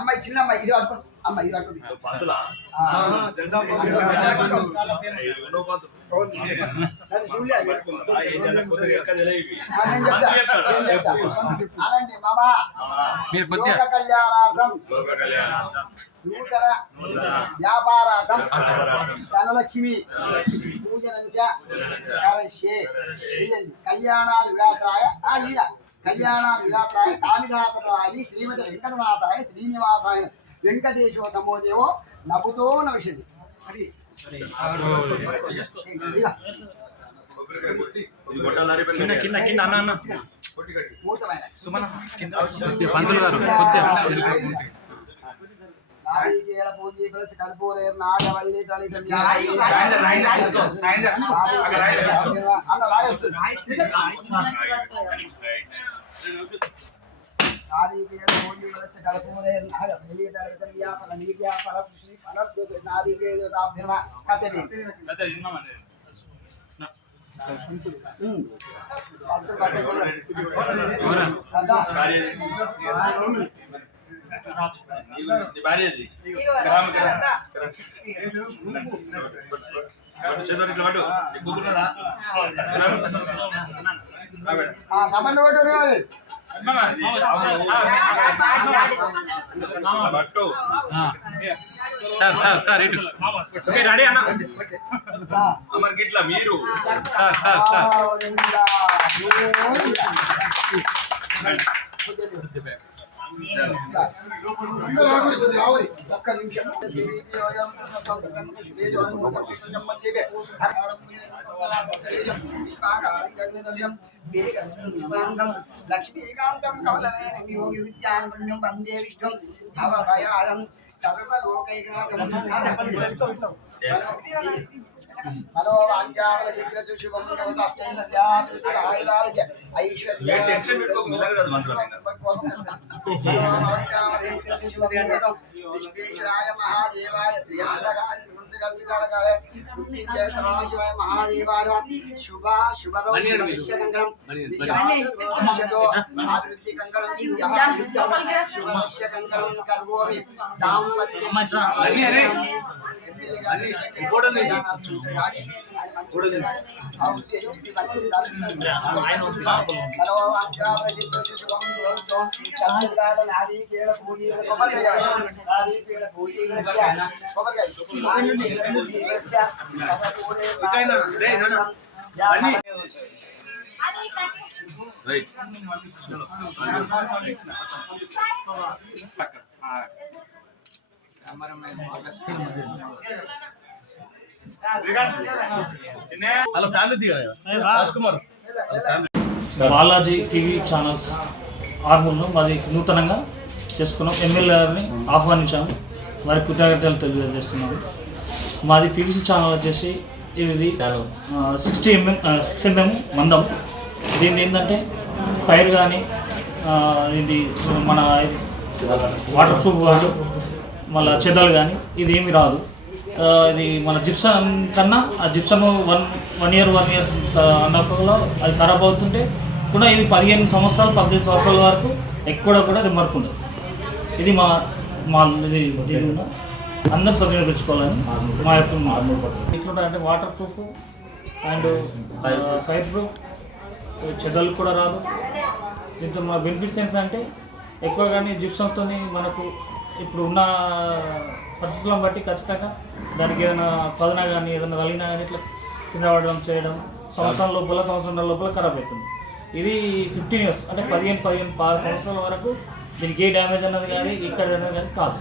అమ్మాయి చిన్న అమ్మాయి ఇది పట్టుకో అమ్మాయి ఇది పట్టుకో పంతులా మామా కళ్యాణార్థం నూతన వ్యాపారార్థం ధనలక్ష్మి పూజనంచ కళ్యాణాలు విరాత్రాయ కళ్యాణాలు విరాత్రాయ కామిదాతరాయ శ్రీమతి వెంకటనాథాయ శ్రీనివాసాయ వెంకటేశ్వర సమోదేవో నభుతో నవిషది పూజీ కలిసి కర్పూరేర్ నాగవల్లి దళితం నారీకేళ పూజీ కలిసి కర్పూరేర్ నాగవల్లి దళితం ఫల నీర్యా ఫల పుష్టి ఫల నారీకేళ దాభ్యమ కతరి సార్ ఇటు రెడీ అన్న అమర్ గిట్లా మీరు సార్ ఒక్క నిమిషం లక్ష్మీకాంతం కమలనయన యోగి విద్యాన్పుణ్యం వందే విష్ణుం భవభయాలం సర్వలోకైకనాథం మనోవాంఛావల చిత్ర శుభం నమస్తే సత్యాప్తి ఆయురారోగ్య ఐశ్వర్య విశ్వేశ్వరాయ మహాదేవాయ త్రియంబకాయ మృత్యుంజయ సదాశివాయ మహాదేవాయ శుభ శుభదం శుభదిశ్యకంగళం దిశాతో అభివృద్ధి కంగళం శుభదిశ్యకంగళం కర్వోమి దాంపత్యం బాలాజీ టీవీ ఛానల్స్ ఆర్మూర్లో మాది నూతనంగా చేసుకున్నాం. ఎమ్మెల్యే గారిని ఆహ్వానించాము, వారి కృతజ్ఞతలు తెలియజేస్తున్నాము. మాది పీవీసీ ఛానల్ వచ్చేసి ఇది 6 mm మందం. దీన్ని ఏంటంటే ఫైర్ కానీ ఇది మన వాటర్ ప్రూఫ్ కాదు, మళ్ళీ చెదలు కానీ ఇది ఏమి రాదు. ఇది మన జిప్సన్ కన్నా ఆ జిప్సన్ వన్ ఇయర్ 1.5 అది ఖరాబ్ అవుతుంటే కూడా ఇది 15 సంవత్సరాలు 18 సంవత్సరాల వరకు ఎక్కువ కూడా రిమార్క్ ఉండదు. ఇది ఇది దీని అందరూ సద్వినియోగించుకోవాలని మా యొక్క ఇట్లా అంటే water proof and fire proof, చెదలు కూడా రాదు. దీంతో మా బెనిఫిట్స్ ఏంటంటే ఎక్కువ కానీ జిప్సన్తో మనకు ఇప్పుడు ఉన్న పరిస్థితులను బట్టి ఖచ్చితంగా దానికి ఏదైనా పదన కానీ ఏదైనా తగిలినా కానీ ఇట్లా కింద పడడం చేయడం సంవత్సరం లోపల ఖరాబ్ అవుతుంది. ఇది 15 years అంటే 15 సంవత్సరాల వరకు దీనికి ఏ డ్యామేజ్ అన్నది కానీ ఇక్కడ అనేది కానీ కాదు.